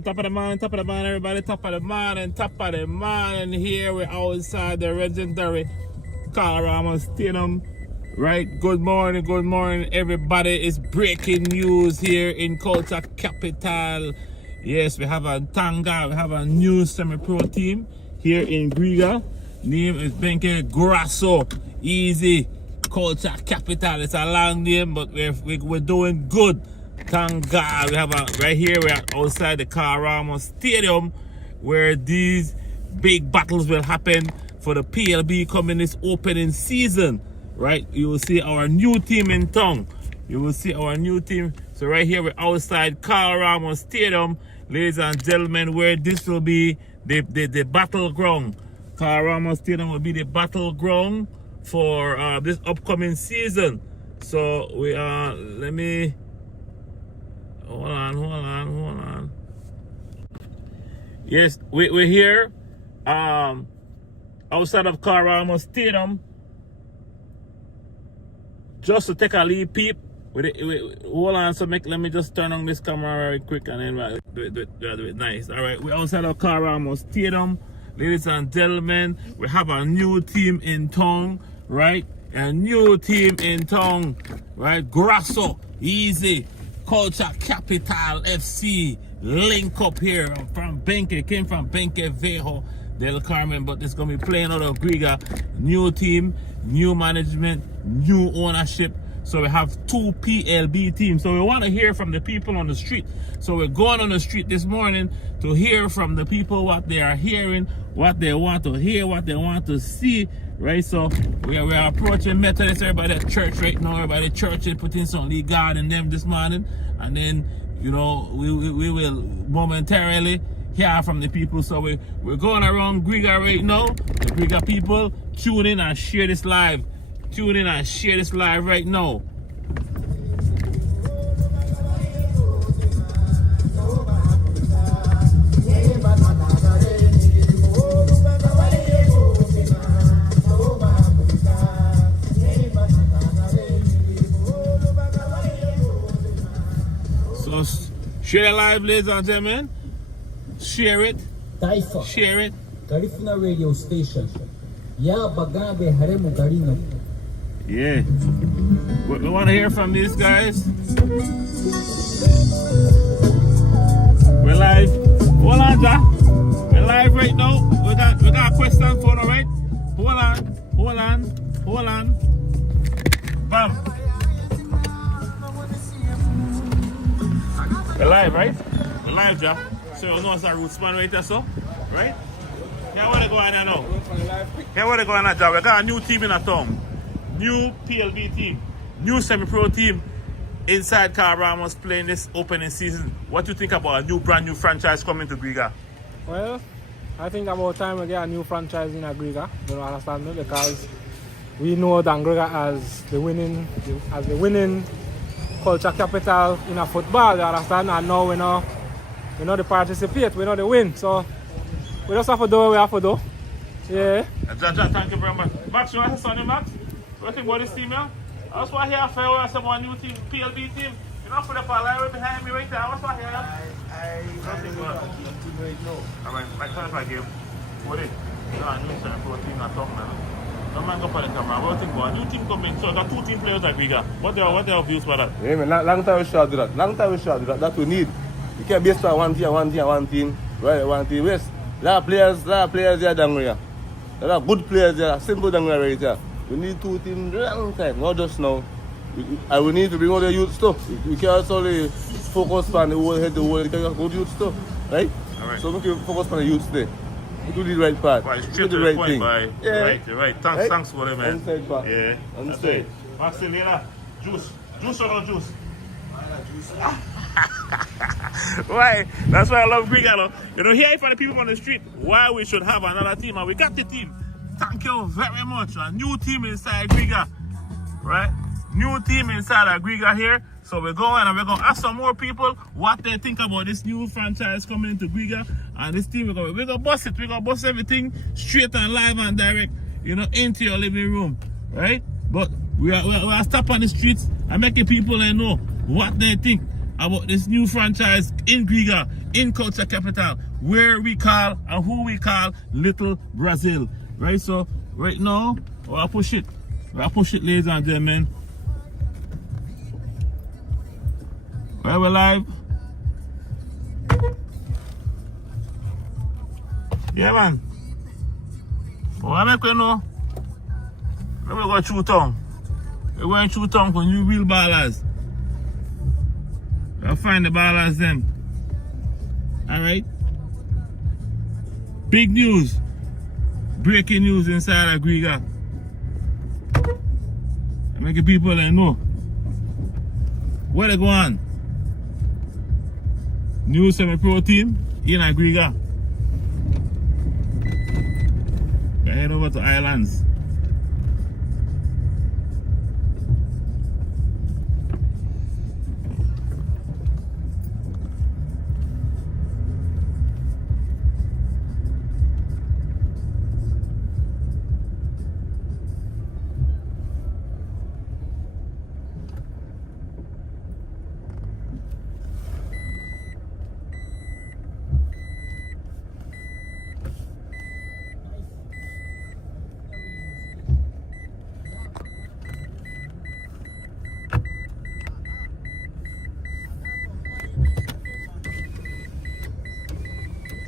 top of the morning, everybody, top of the morning. Here we're outside the legendary Colorado Stadium. Right, good morning, everybody. It's breaking news here in Culture Capital. Yes, we have a Tanga, we have a new semi-pro team here in Griga. Name is Benke Grasso. Easy. Culture Capital. It's a long name, but we're doing good. Thank God. We have right here, we're outside the Colorado Stadium where these big battles will happen for the PLB coming this opening season. Right? You will see our new team in town. You will see our new team. So right here, we're outside Colorado Stadium, ladies and gentlemen, where this will be the battleground. Colorado Stadium will be the battleground for this upcoming season. So we are, let me, hold on. Yes, we're here outside of Colorado Stadium just to take a little peep. Hold on, so let me just turn on this camera very quick and then do it nice. All right, we're outside of Colorado Stadium. Ladies and gentlemen, we have a new team in town, right? A new team in town, right? Grasso, easy, Culture Capital FC, link up here from Benke, came from Benke Vejo del Carmen, but it's gonna be playing out of Griga. New team, new management, new ownership. So we have two PLB teams. So we want to hear from the people on the street. So we're going on the street this morning to hear from the people what they are hearing, what they want to hear, what they want to see, right? So we are approaching Methodist, everybody at church right now, everybody at church and putting some league God in them this morning. And then, you know, we will momentarily hear from the people. So we're going around Griga right now. The Griga people, tune in and share this live. Tune in and share this live right now. So share it live, ladies and gentlemen. Share it. Share it. Garifuna radio station. Ya bagabe haremu garino. Yeah. We want to hear from these guys. We're live. Hold on, Jack. We're live right now. We got a question for, all right? Hold on. Bam. We're live, right? We're live, Jack. So you know it's a roots man right there, so? Right? Here what they go on now. Here what they go on now, Jack. We got a new team in a town. New PLB team, new semi-pro team inside Colorado playing this opening season. What do you think about a brand new franchise coming to Griga? Well, I think about time we get a new franchise in Griga. You know, understand me? Because we know that Griga as the winning culture capital in a football. You understand? And now we know the participate, we know the win. So we just have to do what we have to do. Yeah. John, thank you very much. Max, you want to say something, Max? What do you think about this team, man? I was here for a new team, PLB team. You know, put up a line right behind me right there. I was here. I don't know what team right now. Alright, like time I give. What is it? A new semi-pro team at top, man. No man go for the camera. What do you think about a new team coming? So got two team players at Griga. What are your views for that? Yeah, man, long time we should do that. That we need. You can't base on one team. Right, one team. Yes, a lot of players here down here. A lot of good players here, simple down here right here. We need two teams long time, not just now. And we need to bring all the youth stuff. We can't only focus on the whole head, the whole good youth stuff, right? Alright. So we can focus on the youth today. We do the right part. Right, we straight do to the the point, thing. You're right. Thanks for it, man. Inside part. Yeah. Inside. Maximilian, juice or no juice? Why? That's why I love Griga. You know, here for the people on the street, why we should have another team, and we got the team. Thank you very much. A new team inside Griga, right? New team inside of Griga here. So we're going and we're going to ask some more people what they think about this new franchise coming into Griga. And this team, we're going to bust it. We're going to bust everything straight and live and direct, you know, into your living room, right? But we are stop on the streets and making people know what they think. about this new franchise in Griga, in culture capital, where we call and who we call Little Brazil. Right, so right now, I'll push it. I'll push it, ladies and gentlemen. Right, we're live. Yeah, man. What I make you know? Let me go through town. We're going through town for new real ballers. We'll find the ballers them. Alright? Big news. Breaking news inside of Griga. I make the people know. Where they go on? New semi-pro team in Griga. We head over to Islands.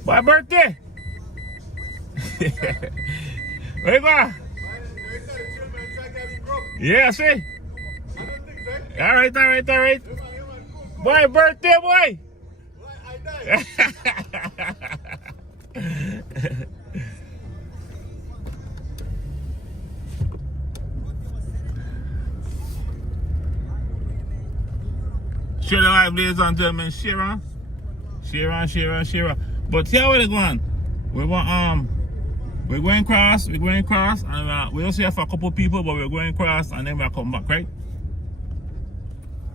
My birthday! Where you go? Yeah, see? Alright. Boy, birthday, boy! Share the live, ladies and gentlemen. Share on. But here where they going? We're going cross, and we'll see for a couple people, but we're going cross and then we'll come back, right?